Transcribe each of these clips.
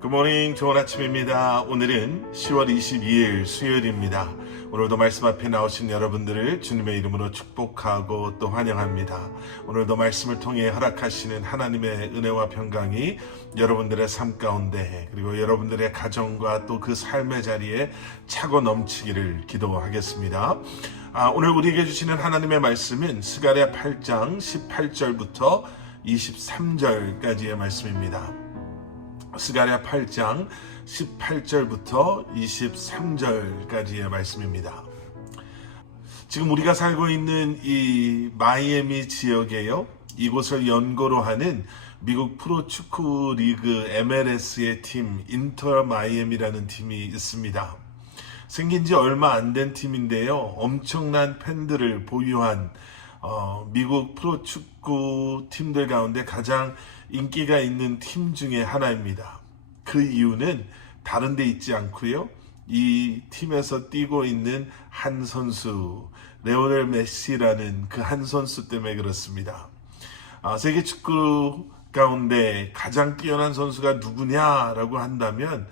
굿모닝, 좋은 아침입니다. 오늘은 10월 22일 수요일입니다. 오늘도 말씀 앞에 나오신 여러분들을 주님의 이름으로 축복하고 또 환영합니다. 오늘도 말씀을 통해 허락하시는 하나님의 은혜와 평강이 여러분들의 삶 가운데 그리고 여러분들의 가정과 또 그 삶의 자리에 차고 넘치기를 기도하겠습니다. 오늘 우리에게 주시는 하나님의 말씀은 스가랴 8장 18절부터 23절까지의 말씀입니다. 스가랴 8장 18절부터 23절까지의 말씀입니다. 지금 우리가 살고 있는 이 마이애미 지역에요, 이곳을 연고로 하는 미국 프로축구 리그 MLS의 팀 인터 마이애미라는 팀이 있습니다. 생긴 지 얼마 안 된 팀인데요, 엄청난 팬들을 보유한 미국 프로축구 팀들 가운데 가장 인기가 있는 팀 중에 하나입니다. 그 이유는 다른 데 있지 않고요, 이 팀에서 뛰고 있는 한 선수, 레오넬 메시라는 그 한 선수 때문에 그렇습니다. 세계 축구 가운데 가장 뛰어난 선수가 누구냐라고 한다면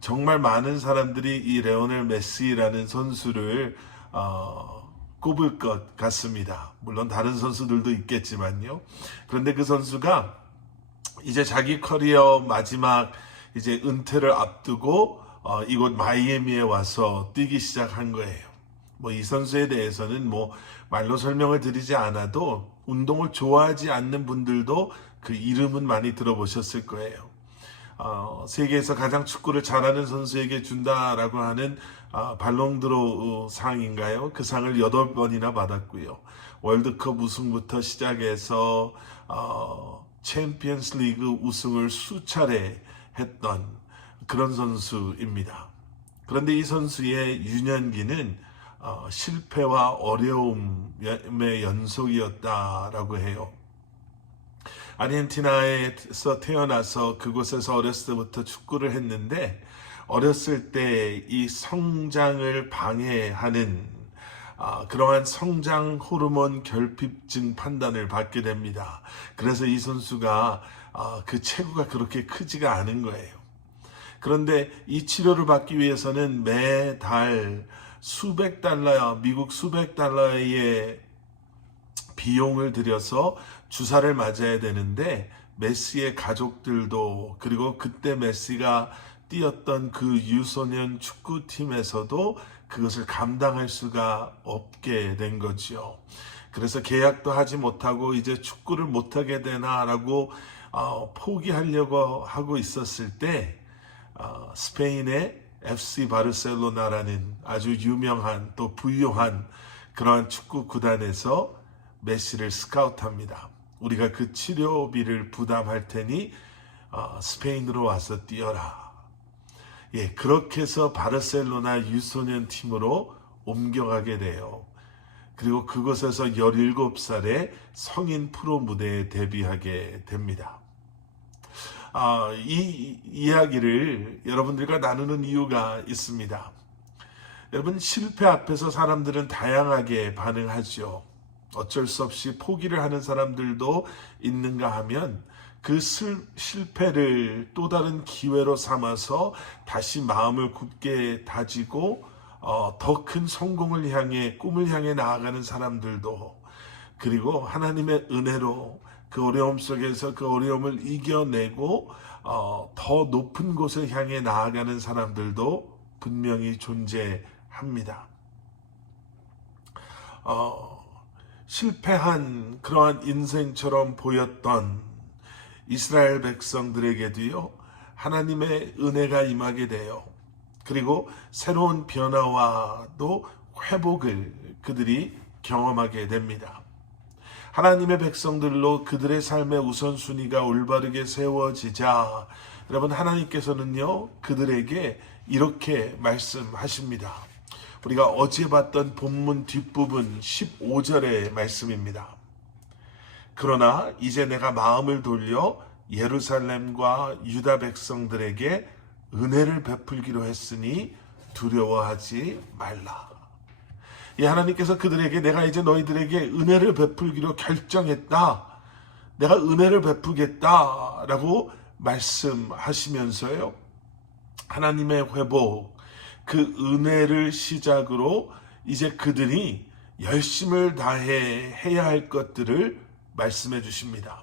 정말 많은 사람들이 이 레오넬 메시라는 선수를 꼽을 것 같습니다. 물론 다른 선수들도 있겠지만요. 그런데 그 선수가 이제 자기 커리어 마지막 이제 은퇴를 앞두고 이곳 마이애미에 와서 뛰기 시작한 거예요. 이 선수에 대해서는 말로 설명을 드리지 않아도 운동을 좋아하지 않는 분들도 그 이름은 많이 들어보셨을 거예요. 세계에서 가장 축구를 잘하는 선수에게 준다라고 하는 발롱드로 상인가요? 그 상을 8번이나 받았고요. 월드컵 우승부터 시작해서 챔피언스 리그 우승을 수차례 했던 그런 선수입니다. 그런데 이 선수의 유년기는 실패와 어려움의 연속이었다라고 해요. 아르헨티나에서 태어나서 그곳에서 어렸을 때부터 축구를 했는데, 어렸을 때 이 성장을 방해하는 그러한 성장 호르몬 결핍증 판단을 받게 됩니다. 그래서 이 선수가 그 체구가 그렇게 크지가 않은 거예요. 그런데 이 치료를 받기 위해서는 매달 수백 달러, 미국 수백 달러의 비용을 들여서 주사를 맞아야 되는데, 메시의 가족들도, 그리고 그때 메시가 뛰었던 그 유소년 축구팀에서도 그것을 감당할 수가 없게 된 거지요. 그래서 계약도 하지 못하고 이제 축구를 못하게 되나라고 포기하려고 하고 있었을 때, 스페인의 FC 바르셀로나라는 아주 유명한 또 부유한 그러한 축구 구단에서 메시를 스카우트합니다. 우리가 그 치료비를 부담할 테니 스페인으로 와서 뛰어라. 그렇게 해서 바르셀로나 유소년 팀으로 옮겨가게 돼요. 그리고 그곳에서 17살에 성인 프로 무대에 데뷔하게 됩니다. 이 이야기를 여러분들과 나누는 이유가 있습니다. 여러분, 실패 앞에서 사람들은 다양하게 반응하죠. 어쩔 수 없이 포기를 하는 사람들도 있는가 하면 그 실패를 또 다른 기회로 삼아서 다시 마음을 굳게 다지고 더 큰 성공을 향해, 꿈을 향해 나아가는 사람들도, 그리고 하나님의 은혜로 그 어려움 속에서 그 어려움을 이겨내고 더 높은 곳을 향해 나아가는 사람들도 분명히 존재합니다. 실패한 그러한 인생처럼 보였던 이스라엘 백성들에게도요, 하나님의 은혜가 임하게 돼요. 그리고 새로운 변화와 또 회복을 그들이 경험하게 됩니다. 하나님의 백성들로 그들의 삶의 우선순위가 올바르게 세워지자, 여러분, 하나님께서는요, 그들에게 이렇게 말씀하십니다. 우리가 어제 봤던 본문 뒷부분 15절의 말씀입니다. 그러나 이제 내가 마음을 돌려 예루살렘과 유다 백성들에게 은혜를 베풀기로 했으니 두려워하지 말라. 하나님께서 그들에게 내가 이제 너희들에게 은혜를 베풀기로 결정했다, 내가 은혜를 베푸겠다라고 말씀하시면서요, 하나님의 회복, 그 은혜를 시작으로 이제 그들이 열심을 다해 해야 할 것들을 말씀해 주십니다.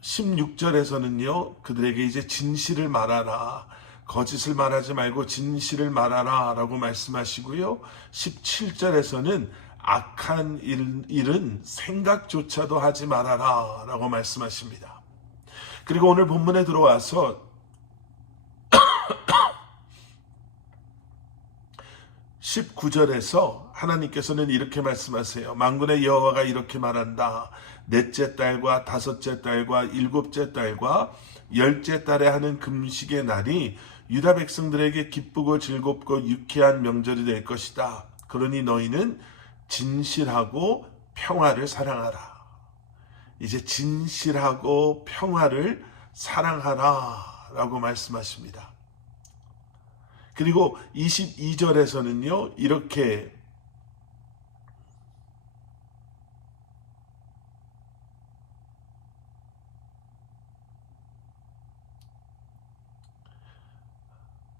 16절에서는요, 그들에게 이제 진실을 말하라, 거짓을 말하지 말고 진실을 말하라 라고 말씀하시고요. 17절에서는 악한 일은 생각조차도 하지 말아라 라고 말씀하십니다. 그리고 오늘 본문에 들어와서 19절에서 하나님께서는 이렇게 말씀하세요. 만군의 여호와가 이렇게 말한다. 넷째 달과 다섯째 달과 일곱째 달과 열째 달에 하는 금식의 날이 유다 백성들에게 기쁘고 즐겁고 유쾌한 명절이 될 것이다. 그러니 너희는 진실하고 평화를 사랑하라. 이제 진실하고 평화를 사랑하라 라고 말씀하십니다. 그리고 22절에서는요, 이렇게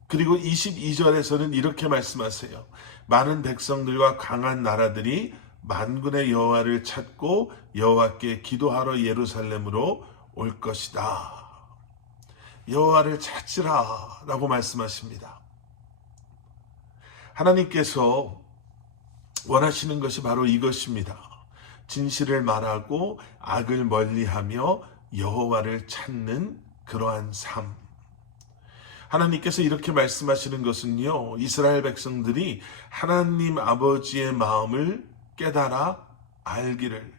그리고 22절에서는 이렇게 말씀하세요. 많은 백성들과 강한 나라들이 만군의 여호와를 찾고 여호와께 기도하러 예루살렘으로 올 것이다. 여호와를 찾으라 라고 말씀하십니다. 하나님께서 원하시는 것이 바로 이것입니다. 진실을 말하고 악을 멀리하며 여호와를 찾는 그러한 삶. 하나님께서 이렇게 말씀하시는 것은요, 이스라엘 백성들이 하나님 아버지의 마음을 깨달아 알기를,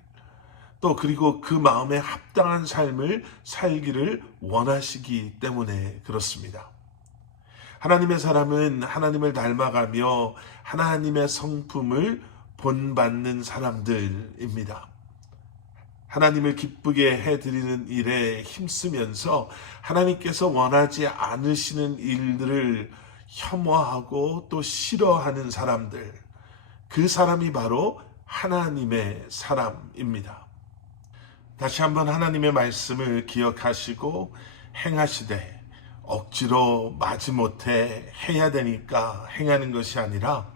또 그리고 그 마음에 합당한 삶을 살기를 원하시기 때문에 그렇습니다. 하나님의 사람은 하나님을 닮아가며 하나님의 성품을 본받는 사람들입니다. 하나님을 기쁘게 해드리는 일에 힘쓰면서 하나님께서 원하지 않으시는 일들을 혐오하고 또 싫어하는 사람들, 그 사람이 바로 하나님의 사람입니다. 다시 한번 하나님의 말씀을 기억하시고 행하시되, 억지로 마지못해 해야 되니까 행하는 것이 아니라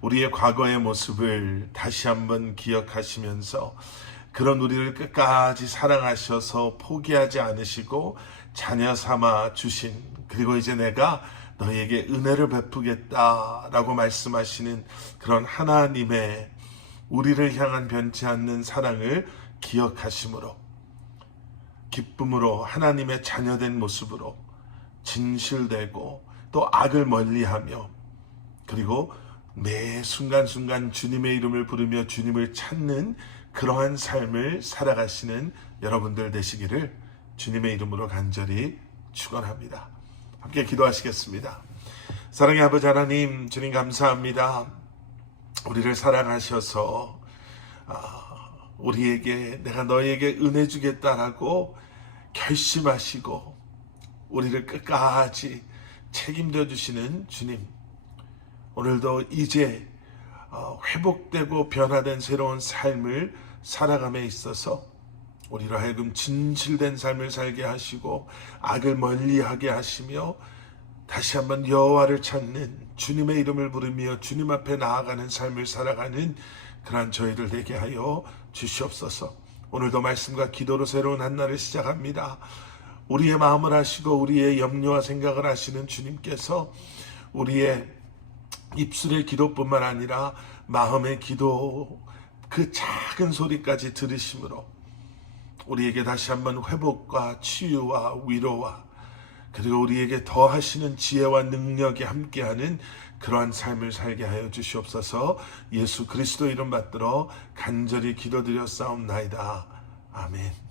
우리의 과거의 모습을 다시 한번 기억하시면서 그런 우리를 끝까지 사랑하셔서 포기하지 않으시고 자녀 삼아 주신, 그리고 이제 내가 너희에게 은혜를 베푸겠다라고 말씀하시는 그런 하나님의 우리를 향한 변치 않는 사랑을 기억하심으로, 기쁨으로 하나님의 자녀된 모습으로 진실되고 또 악을 멀리하며, 그리고 매 순간순간 주님의 이름을 부르며 주님을 찾는 그러한 삶을 살아가시는 여러분들 되시기를 주님의 이름으로 간절히 축원합니다. 함께 기도하시겠습니다. 사랑의 아버지 하나님, 주님 감사합니다. 우리를 사랑하셔서 우리에게 내가 너에게 은혜 주겠다라고 결심하시고 우리를 끝까지 책임져 주시는 주님, 오늘도 이제 회복되고 변화된 새로운 삶을 살아감에 있어서 우리로 하여금 진실된 삶을 살게 하시고 악을 멀리하게 하시며 다시 한번 여호와를 찾는, 주님의 이름을 부르며 주님 앞에 나아가는 삶을 살아가는 그러한 저희들 되게 하여 주시옵소서. 오늘도 말씀과 기도로 새로운 한 날을 시작합니다. 우리의 마음을 아시고 우리의 염려와 생각을 아시는 주님께서 우리의 입술의 기도뿐만 아니라 마음의 기도, 그 작은 소리까지 들으심으로 우리에게 다시 한번 회복과 치유와 위로와 그리고 우리에게 더하시는 지혜와 능력이 함께하는 그러한 삶을 살게 하여 주시옵소서. 예수 그리스도 이름 받들어 간절히 기도드렸사옵나이다. 아멘.